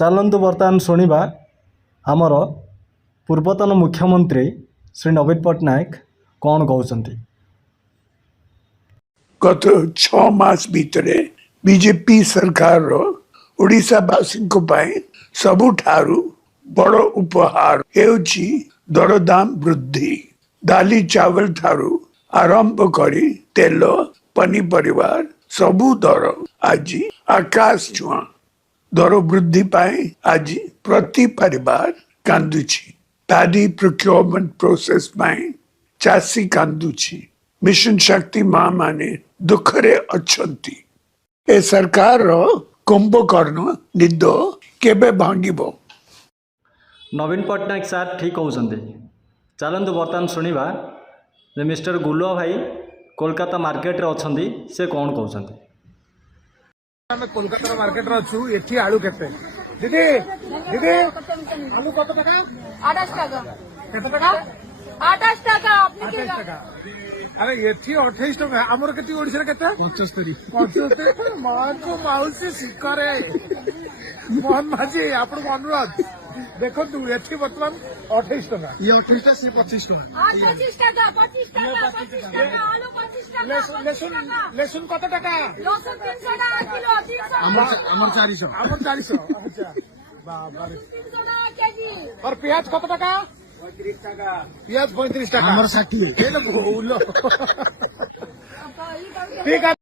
चलतु बर्तमान शुणा आमर पूर्वतन मुख्यमंत्री श्री नवीन पट्टनायक कौन कहते। गत 6 मास भितर बीजेपी सरकार ओडिशावासी सबुठारु बड़ उपहार हेउची दरदाम वृद्धि। दाली चावल ठारू आरंभ करी तेल पनीपरिया सबु दर आज आकाश छुआ। दर वृद्धि पाए आज प्रति परिवार कांदुची। पैडी प्रोक्योरमेंट प्रोसेस पाए चासी कांदुची। मिशन शक्ति मां माने दुखरे अच्छंती। ए सरकार कुंभकर्ण निद केबे भांगिबो। नवीन पट्टनायक सार ठीक कहते। चलतु बर्तमान शुणा मिस्टर गुलुआ भाई कोलकाता मार्केट रे अछंती से कौन कहते। आम कोलकाता मार्केट रे अछु। एठी आलू केते दीदी दीदी आलू कत टाका 28 टाका केते टाका 28 टाका आपने 28 टाका। अरे एठी 28 टाका हमर केती ओडिसा रे केते 75 मान को माउसी सिकरे मोहन माझी आपण अनुरोध देखो तू एठी वर्तमान 28 टाका ये 28 टा से 25 टाका 25 टाका 25 टाका आलू 25 टाका लेसुन कत टाका लहसुन 300 टाका किलो 300 हमर 400 अच्छा बाबा रे 300 टाका केजी। और प्याज कत टाका 35 टाका प्याज 35 टाका हमर 60 ए भूलो ठीक है।